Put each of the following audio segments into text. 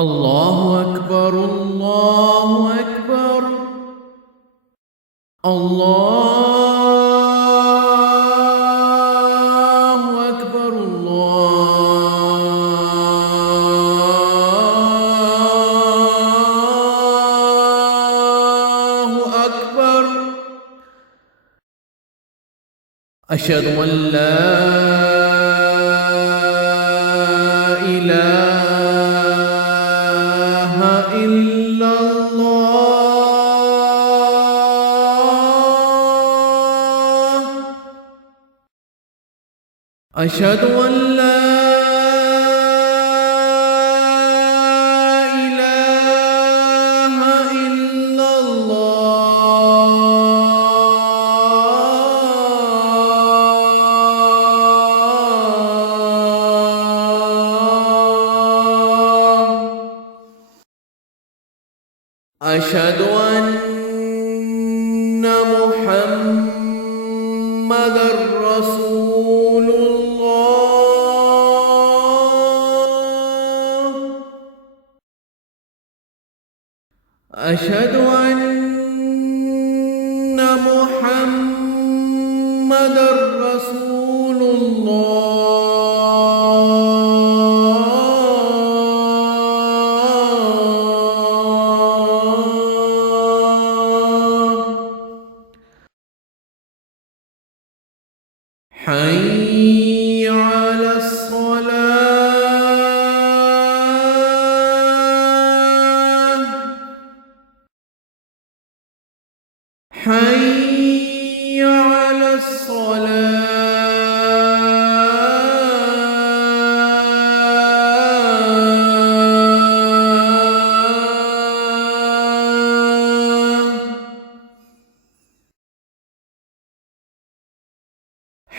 الله أكبر الله أكبر الله أكبر الله أكبر. أشهد أن لا إله إلا الله. أشهد أن لا إله إلا الله. أشهد أن محمدًا رسول الله. أشهد أن محمدًا رسول الله. حي على الصلاة. حي على الصلاة.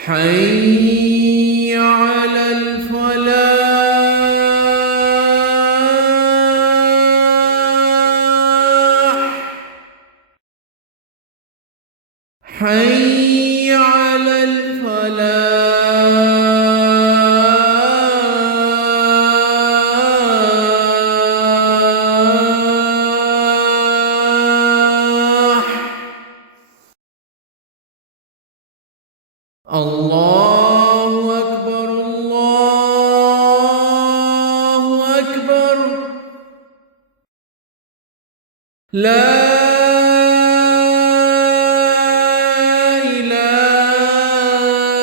حي على الفلاح. حي على الفلاح. الله أكبر الله أكبر. لا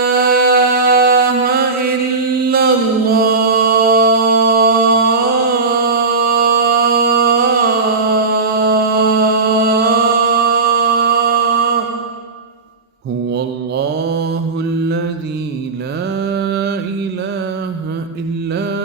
إله إلا الله. هو الله الذي لا إله إلا